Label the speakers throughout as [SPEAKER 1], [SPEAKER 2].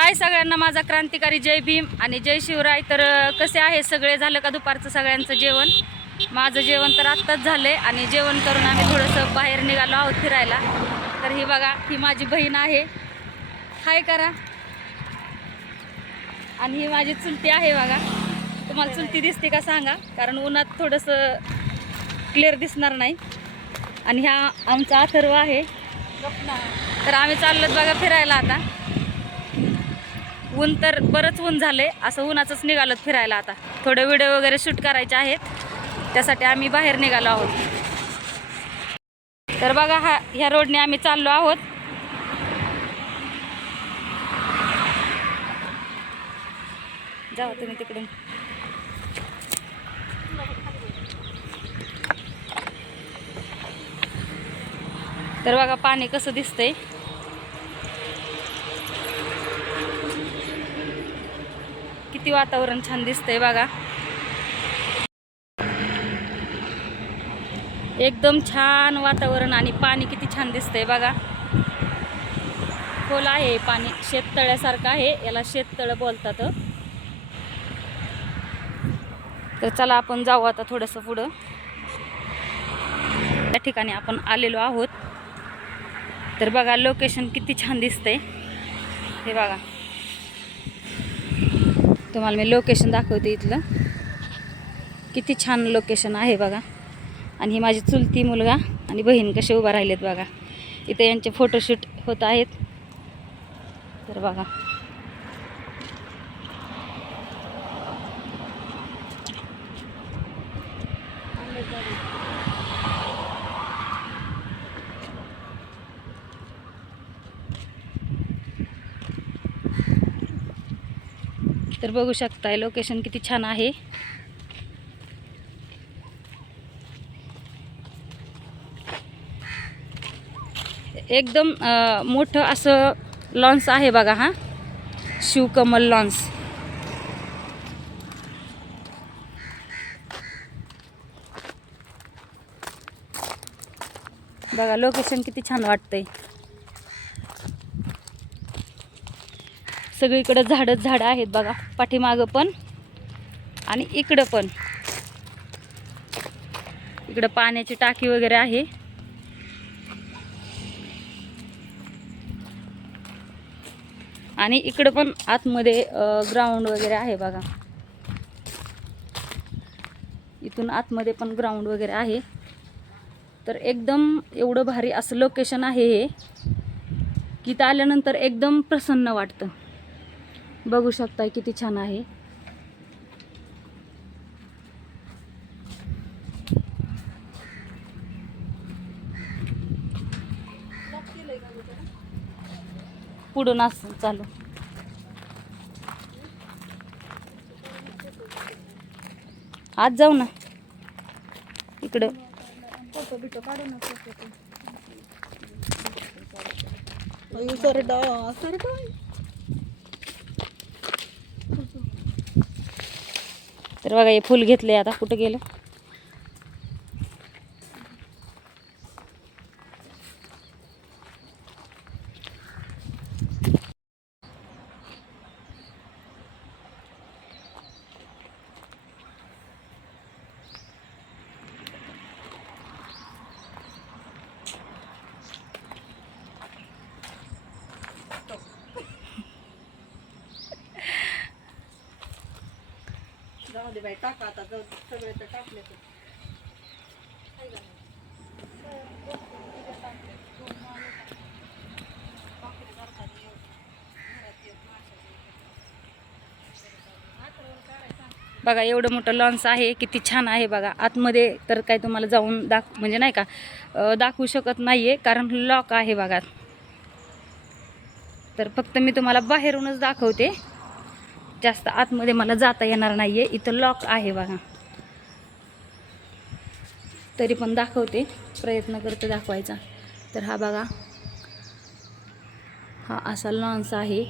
[SPEAKER 1] हाय सगळ्यांना माझा क्रांतिकारी जय भीम आणि जय शिवराय. तर कसे आहे सगळे? झालं का दुपारचं सगळ्यांचं जेवण? माझं जेवण तर आत्ताच झालं आहे आणि जेवण करून आम्ही थोडंसं बाहेर निघालो आहोत फिरायला. तर ही बघा ही माझी बहीण आहे. हाय करा. आणि ही माझी चुलती आहे बघा. तुम्हाला चुलती दिसते का सांगा? कारण उन्हात थोडंसं क्लिअर दिसणार नाही. आणि ह्या आमचा अथर्व आहे. तर आम्ही चाललोत बघा फिरायला आता. ऊन तर बरंच ऊन झालं आहे असं उन्हाचंच निघालं फिरायला आता. थोडे व्हिडिओ वगैरे शूट करायचे आहेत. त्यासाठी आम्ही बाहेर निघालो आहोत. तर बघा हा ह्या रोडने आम्ही चाललो आहोत. जाऊ तुम्ही तिकडून. तर बघा पाणी कसं दिसतंय. किती वातावरण छान दिसतंय बघा. एकदम छान वातावरण आणि पाणी किती छान दिसतंय बघा. खोल आहे पाणी शेततळ्यासारखं आहे याला शेततळं बोलतात. तर चला आपण जाऊ आता थोडंसं पुढं. त्या ठिकाणी आपण आलेलो आहोत. तर बघा लोकेशन किती छान दिसतंय. हे बघा. तुम्हाला मी लोकेशन दाखवते इथलं. किती छान लोकेशन आहे बघा. आणि ही माझी चुलती मुलगा आणि बहीण कसे उभा राहिलेत बघा. इथे यांचे फोटोशूट होत आहेत. तर बघा. तर बघू शकताय लोकेशन किती छान आहे. एकदम मोठं असं लॉन्स आहे बघा हा. शिवकमल लॉन्स बघा लोकेशन किती छान वाटतंय. सगळीकडं झाडच झाडं आहेत बघा पाठीमागं पण आणि इकडं पण. इकडं पाण्याची टाकी वगैरे आहे. आणि इकडं पण आतमध्ये ग्राउंड वगैरे आहे बघा. इथून आतमध्ये पण ग्राउंड वगैरे आहे. तर एकदम एवढं भारी असं लोकेशन आहे हे की इथं आल्यानंतर एकदम प्रसन्न वाटतं. बघू शकताय किती छान आहे. पुढून असं चालू. आज जाऊ ना. इकडं.
[SPEAKER 2] काढू ना सरडा सरडा
[SPEAKER 1] तर बघा हे फुल आहे आता कुठं गेलं?
[SPEAKER 2] जाऊ दे बाई टाका आता जाऊ सगळे तर टाकले तर.
[SPEAKER 1] बघा एवढं मोठं लॉन्स आहे किती छान आहे बघा. आतमध्ये तर काय तुम्हाला जाऊन दाख म्हणजे नाही का दाखवू शकत नाही आहे कारण लॉक आहे बघा. तर फक्त मी तुम्हाला बाहेरूनच दाखवते. जास्त आतमध्ये मला जाता येणार नाही आहे इथं लॉक आहे बघा. तरी पण दाखवते. प्रयत्न करते दाखवायचा. तर हा बघा. हा असा लॉन्स आहे.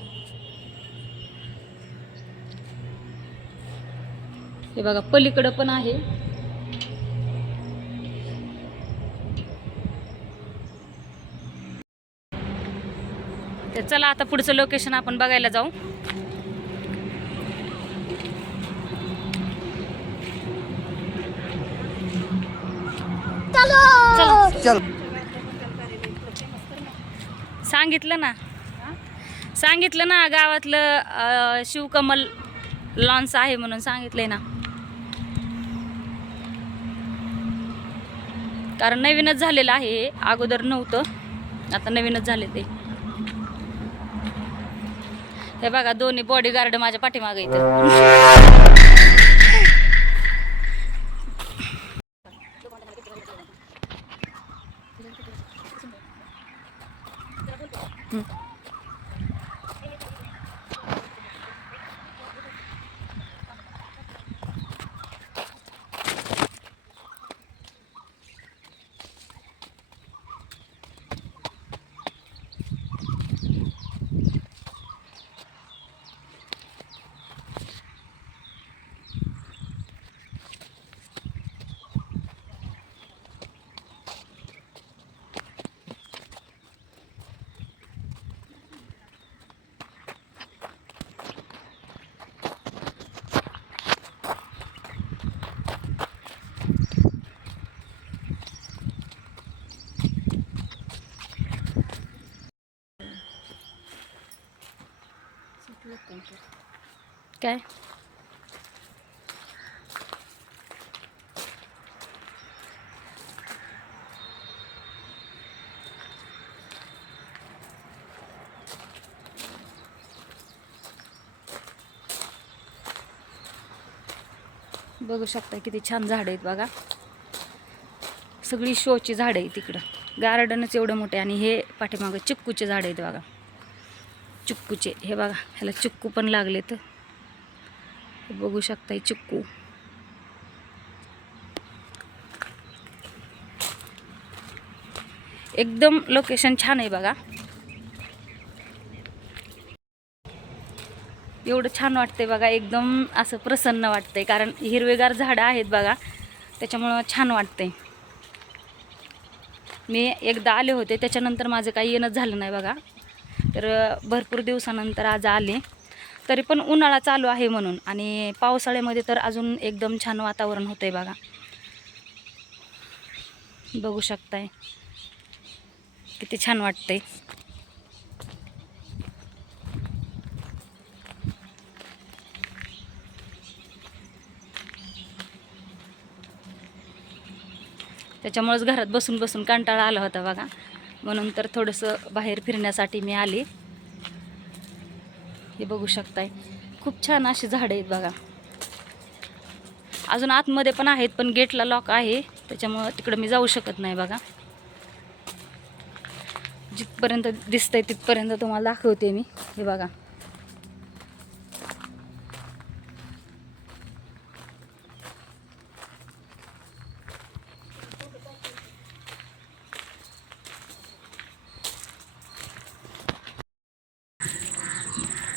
[SPEAKER 1] हे बघा पलीकडं पण आहे. तर चला आता पुढचं लोकेशन आपण बघायला जाऊ. चला. सांगितलं ना. सांगितलं ना गावातलं शिवकमल लॉन्स आहे म्हणून सांगितलंय ना. कारण नवीनच झालेलं आहे. अगोदर नव्हतं. आता नवीनच झाले ते. हे बघा दोन्ही बॉडीगार्ड माझ्या पाठीमागे इथे. 嗯。काय? बघू शकता किती छान झाडं आहेत बघा. सगळी शोची झाडं आहेत तिकडं गार्डनच एवढं मोठे आणि हे पाठीमागं चिक्कूचे झाडं आहेत बघा. चिक्कूचे. हे बघा ह्याला चिक्कू पण लागले तर. बघू शकता हे चिक्कू. एकदम लोकेशन छान आहे बघा. एवढं छान वाटतंय बघा एकदम असं प्रसन्न वाटतंय. कारण हिरवेगार झाडं आहेत बघा त्याच्यामुळं छान वाटतंय. मी एकदा आले होते त्याच्यानंतर माझं काही येणंच झालं नाही बघा. तर भरपूर दिवसानंतर आज आले. तरी पण उन्हाळा चालू आहे म्हणून आणि पावसाळ्यामध्ये तर अजून एकदम छान वातावरण होतं आहे बघा. बघू शकताय. किती छान वाटतंय. त्याच्यामुळेच घरात बसून बसून कंटाळा आला होता बघा. म्हणून तर थोडंसं बाहेर फिरण्यासाठी मी आले. हे बघू शकताय. खूप छान अशी झाडं आहेत बघा. अजून आतमध्ये पण आहेत पण गेटला लॉक आहे. त्याच्यामुळं तिकडं मी जाऊ शकत नाही बघा. जिथपर्यंत दिसतंय तिथपर्यंत तुम्हाला दाखवते मी. हे बघा.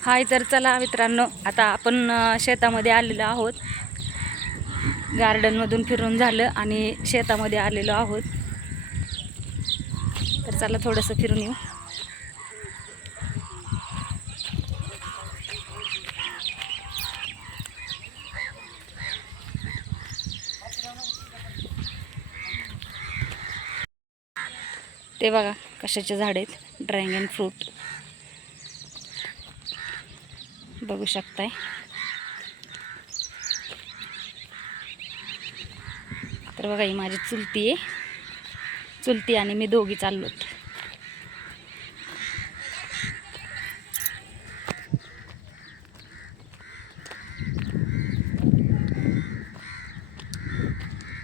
[SPEAKER 1] हाय तर चला मित्रांनो आता आपण शेतामध्ये आलेलो आहोत. गार्डनमधून फिरून झालं आणि शेतामध्ये आलेलो आहोत. तर चला थोडंसं फिरून येऊ. ते बघा कशाचे झाड आहेत. ड्रॅगन फ्रूट बघू शकताय. तर बघा ही माझी चुलती आहे. चुलती आणि मी दोघी चाललोत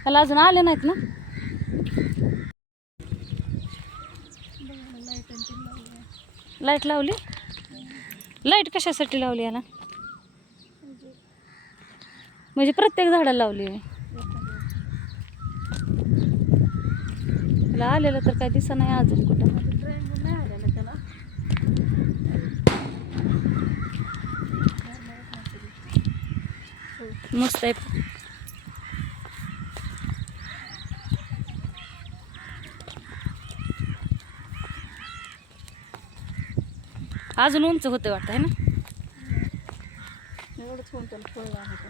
[SPEAKER 1] त्याला अजून आले नाहीत ना? लाइट लावली? लाइट कशासाठी लावली याला? म्हणजे प्रत्येक झाडाला लावली आहे. त्याला आलेलं तर काय दिसत नाही अजून कुठं.
[SPEAKER 2] नाही आलेलं त्याला
[SPEAKER 1] मस्त आहे. अजून उंच होतं वाटतं आहे ना?
[SPEAKER 2] एवढंच होऊन त्याला फळ आहे ते.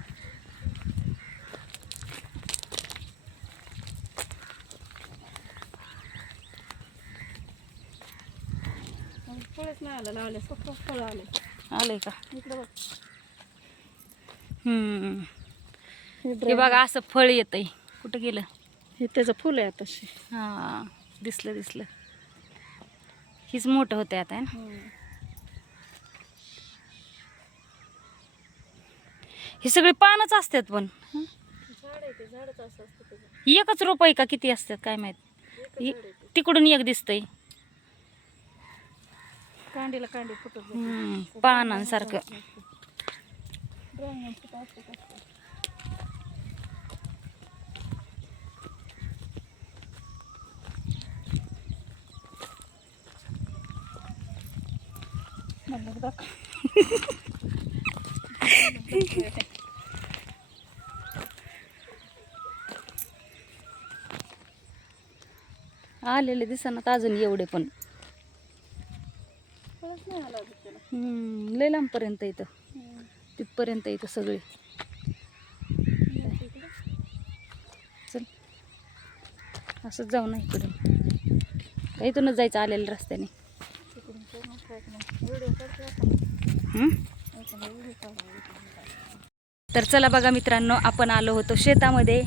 [SPEAKER 2] आणि फळच नाही आलं लावले फक्त फळ आले.
[SPEAKER 1] आलंय का?
[SPEAKER 2] इकडे बघ.
[SPEAKER 1] हम्म.
[SPEAKER 2] हे
[SPEAKER 1] हे. बघा असं फळ येतंय. कुठं गेलं?
[SPEAKER 2] हे त्याचं फुल आहे तसे
[SPEAKER 1] हां दिसलं दिसलं. हीच मोठं होतं आता आहे ना? हे सगळे पानच असतात पण हं? एकच रोप आहे का किती असतात काय माहीत हि-. तिकडून एक दिसतंय
[SPEAKER 2] कांडीला कांडी फुटत.
[SPEAKER 1] हम्म, पानांसारखं आलेले दिसनात अजून एवढे पण. लय लांबपर्यंत येतं
[SPEAKER 2] हम्म.
[SPEAKER 1] तिथपर्यंत येतं सगळे. चल. असंच जाऊ ना इकडून. इथूनच जायचं आलेल्या रस्त्याने
[SPEAKER 2] तिकडून काय मग काय नाही. व्हिडिओ करते आपण.
[SPEAKER 1] हम्म?
[SPEAKER 2] एखादा व्हिडिओ काढा.
[SPEAKER 1] तर चला बघा मित्रांनो आपण आलो होतो शेतामध्ये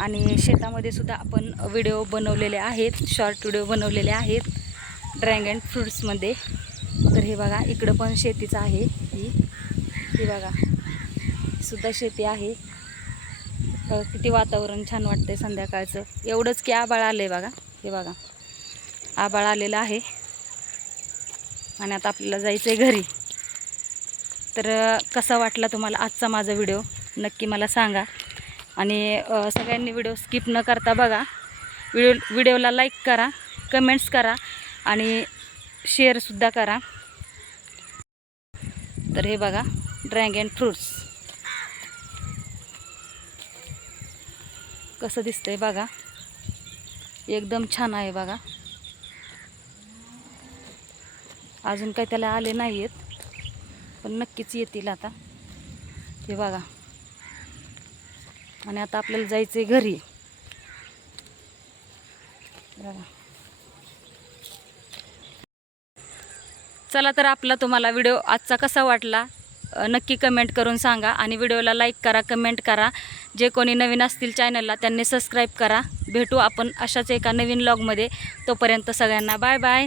[SPEAKER 1] आणि शेतामध्ये सुद्धा आपण व्हिडिओ बनवलेले आहेत शॉर्ट व्हिडिओ बनवलेले आहेत ड्रॅगन फ्रुट्समध्ये. तर हे बघा इकडं पण शेतीचं आहे ही. ही बघा सुद्धा शेती आहे. किती वातावरण छान वाटतंय संध्याकाळचं. एवढंच की आबाळ आलं आहे बघा हे बघा. आबाळ आलेलं आहे. आणि आता आपल्याला जायचं आहे घरी. तर कसा वाटला तुम्हाला आजचा माझा व्हिडिओ? नक्की मला सांगा. आणि सगळ्यांनी व्हिडिओ स्किप न करता बघा. व्हिडिओ व्हिडिओला लाईक करा कमेंट्स करा आणि शेअरसुद्धा करा. तर हे बघा ड्रॅगन फ्रूट्स. कसं दिसतंय बघा. एकदम छान आहे बघा. अजून काही त्याला आले नाही आहेत पण नक्कीच येतील आता. हे बघा. आणि आता आपल्याला जायचं आहे घरी. बघा. चला तर आपला तुम्हाला व्हिडिओ आजचा कसा वाटला नक्की कमेंट करून सांगा आणि व्हिडिओला लाईक करा कमेंट करा. जे कोणी नवीन असतील चॅनलला त्यांनी सबस्क्राईब करा. भेटू आपण अशाच एका नवीन लॉगमध्ये तोपर्यंत सगळ्यांना बाय बाय.